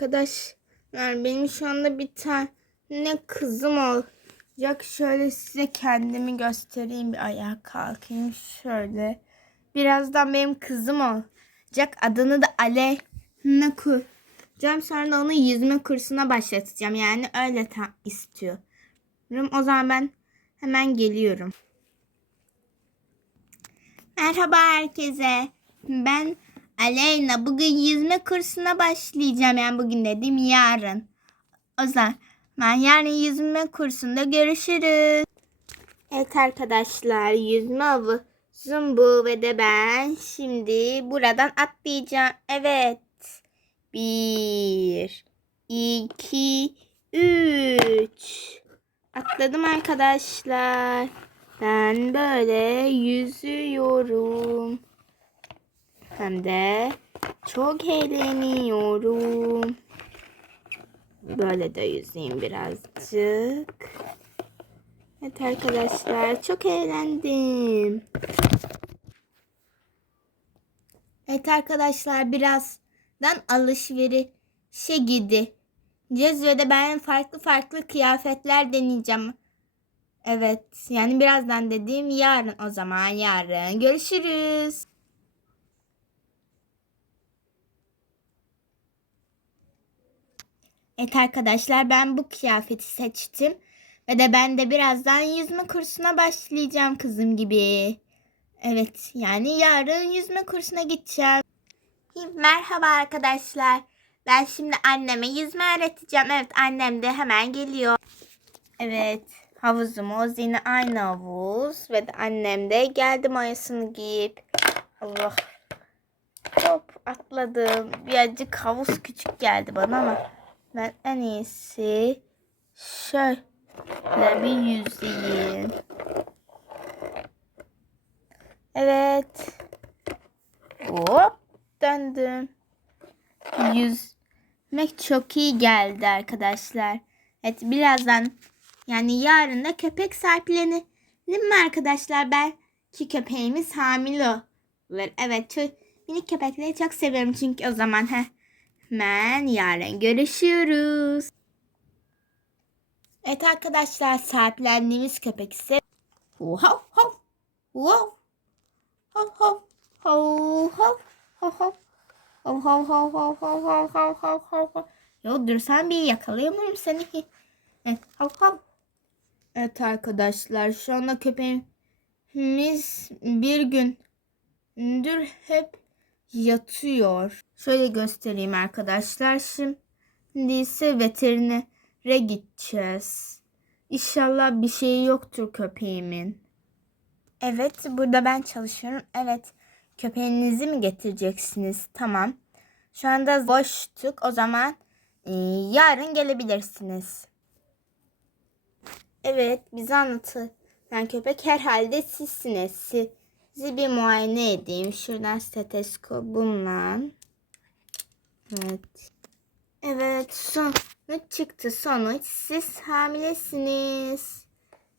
arkadaşlar benim şu anda bir tane kızım olacak. Şöyle size kendimi göstereyim bir ayağa kalkayım şöyle. Birazdan benim kızım olacak. Adını da Aleyna koyacağım. Sonra da onu yüzme kursuna başlatacağım. Yani öyle ta- istiyorum. O zaman ben hemen geliyorum. Merhaba herkese. Ben Aleyna. Bugün yüzme kursuna başlayacağım. Yani bugün dediğim yarın. O zaman yarın yüzme kursunda görüşürüz. Evet arkadaşlar yüzme havuzum bu ve de ben şimdi buradan atlayacağım. Evet. Bir, iki, üç. Atladım arkadaşlar. Ben böyle yüzüyorum. Hem de çok eğleniyorum. Böyle de yüzeyim birazcık. Evet arkadaşlar çok eğlendim. Evet arkadaşlar birazdan alışverişe gideceğiz ve de ben farklı farklı kıyafetler deneyeceğim. Evet yani birazdan dediğim yarın o zaman yarın görüşürüz. Evet arkadaşlar ben bu kıyafeti seçtim. Ve de ben de birazdan yüzme kursuna başlayacağım kızım gibi. Evet yani yarın yüzme kursuna gideceğim. Merhaba arkadaşlar. Ben şimdi anneme yüzme öğreteceğim. Evet annem de hemen geliyor. Evet havuzumuz yine aynı havuz. Ve de annem de geldi mayasını giyip. Allah. Hop atladım. Birazcık havuz küçük geldi bana ama ben en iyisi şöyle bir yüzeyim. Evet. Hop döndüm. Yüzmek çok iyi geldi arkadaşlar. Evet birazdan yani yarın da köpek sahiplenelim mi arkadaşlar? Belki köpeğimiz hamile olur. Evet çok minik köpekleri çok seviyorum çünkü o zaman he, hemen yarın görüşürüz. Evet arkadaşlar sahiplendiğimiz köpek ise Wow, wow, wow. Hop hop hop hop hop hop hop hop hop hop hop hop hop hop hop hop Yo dur sen bir yakalayamıyorum seni. Evet hop hop. Evet arkadaşlar şu anda köpeğimiz bir gündür hep yatıyor. Şöyle göstereyim arkadaşlar. Şimdi ise veterinere gideceğiz. İnşallah bir şey yoktur köpeğimin. Evet, burada ben çalışıyorum. Evet, köpeğinizi mi getireceksiniz? Tamam. Şu anda boştuk. O zaman e, yarın gelebilirsiniz. Evet, bize anlatılan köpek herhalde sizsiniz. Sizi bir muayene edeyim. Şuradan steteskopumla. Evet. Evet, sonuç çıktı. Sonuç siz hamilesiniz.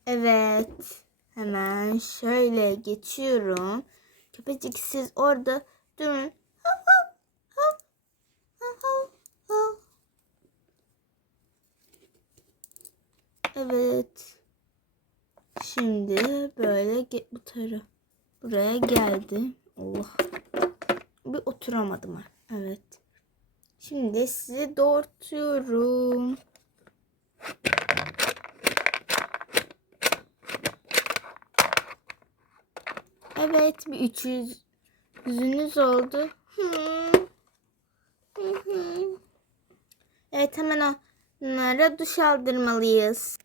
Evet. Hemen şöyle geçiyorum. Köpecik siz orada durun. Evet. Şimdi böyle ge- bu taraf buraya geldi. Allah. Bir oturamadım. Evet. Şimdi sizi doğurtuyorum. Evet bir üç yüz yüzünüz oldu. Evet hemen onlara duş aldırmalıyız.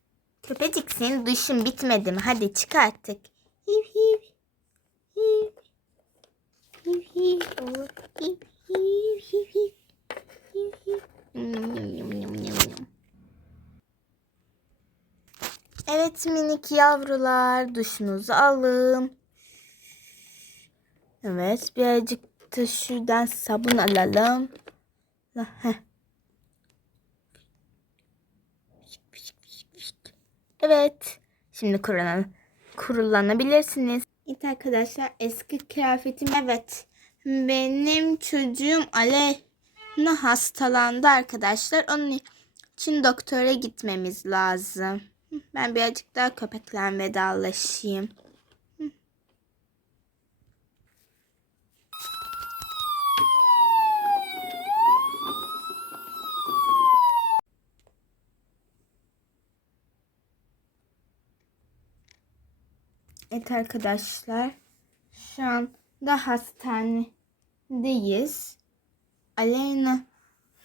Köpecik senin duşun bitmedi mi? Hadi çık artık. Hip hip. Evet minik yavrular duşunuzu alın. Evet birazcık da şuradan sabun alalım. Evet. Şimdi kurulan, kurulanabilirsiniz. Evet arkadaşlar eski kıyafetim evet. Benim çocuğum Ale ne hastalandı arkadaşlar. Onun için doktora gitmemiz lazım. Ben birazcık daha köpekle vedalaşayım. Evet arkadaşlar. Şu anda hastanedeyiz. Aleyna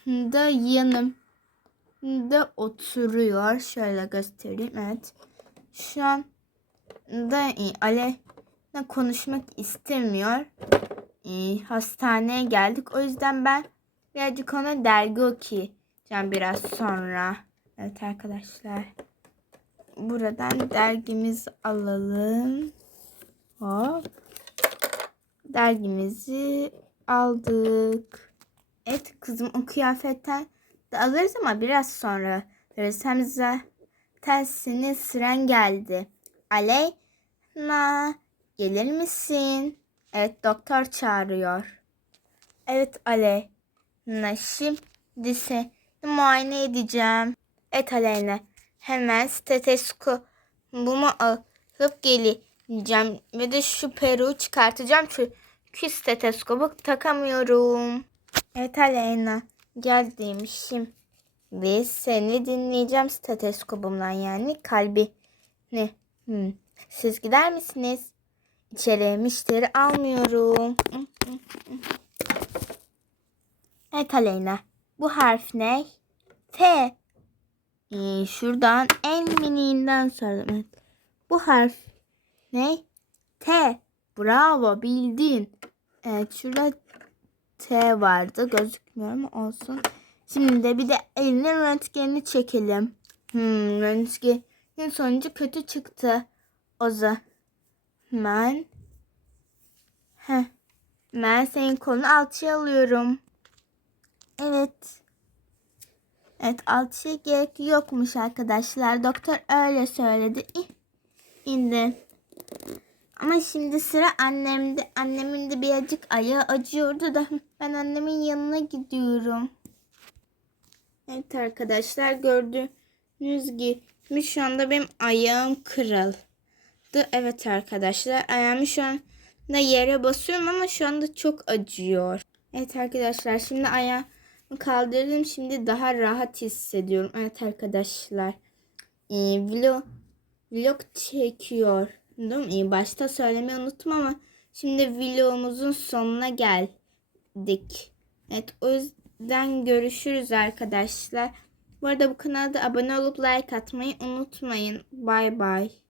da yanımda oturuyor. Şöyle göstereyim. Evet. Şu anda e, Aleyna konuşmak istemiyor. E, hastaneye geldik. O yüzden ben birazcık ona dergi okuyacağım biraz sonra. Evet arkadaşlar. Buradan dergimizi alalım. Hop. Dergimizi aldık. Evet kızım o kıyafetten de alırız ama biraz sonra alırız. Hem zaten senin sıran geldi. Aleyna gelir misin? Evet doktor çağırıyor. Evet Aleyna şimdi seni muayene edeceğim. Evet Aleyna hemen stetoskopumu alıp geleceğim ve de şu peruğu çıkartacağım çünkü stetoskopu takamıyorum. Evet Aleyna geldim şimdi seni dinleyeceğim stetoskopumdan yani kalbini. Hmm. Siz gider misiniz? İçeri müşteri almıyorum. Evet Aleyna bu harf ne? T. Ee, şuradan en miniğinden. Evet. Bu harf ne? T. Bravo bildin. Evet şurada T vardı gözükmüyor ama olsun. Şimdi de bir de elinin röntgenini çekelim. Hmm, röntgenin sonucu kötü çıktı. O zaman Heh. Ben senin kolunu alçıya alıyorum. Evet. Evet alçıya gerek yokmuş arkadaşlar. Doktor öyle söyledi. İh, indi. Ama şimdi sıra annemde. Annemin de birazcık ayağı acıyordu da ben annemin yanına gidiyorum. Evet arkadaşlar gördüğünüz gibi şu anda benim ayağım kırıldı. Evet arkadaşlar ayağımı şu anda yere basıyorum ama şu anda çok acıyor. Evet arkadaşlar şimdi ayağımı kaldırdım. Şimdi daha rahat hissediyorum. Evet arkadaşlar. Ee, vlog, vlog çekiyordum. Ee, başta söylemeyi unuttum ama şimdi vlogumuzun sonuna geldik. Evet o yüzden görüşürüz arkadaşlar. Bu arada bu kanalda abone olup like atmayı unutmayın. Bay bay.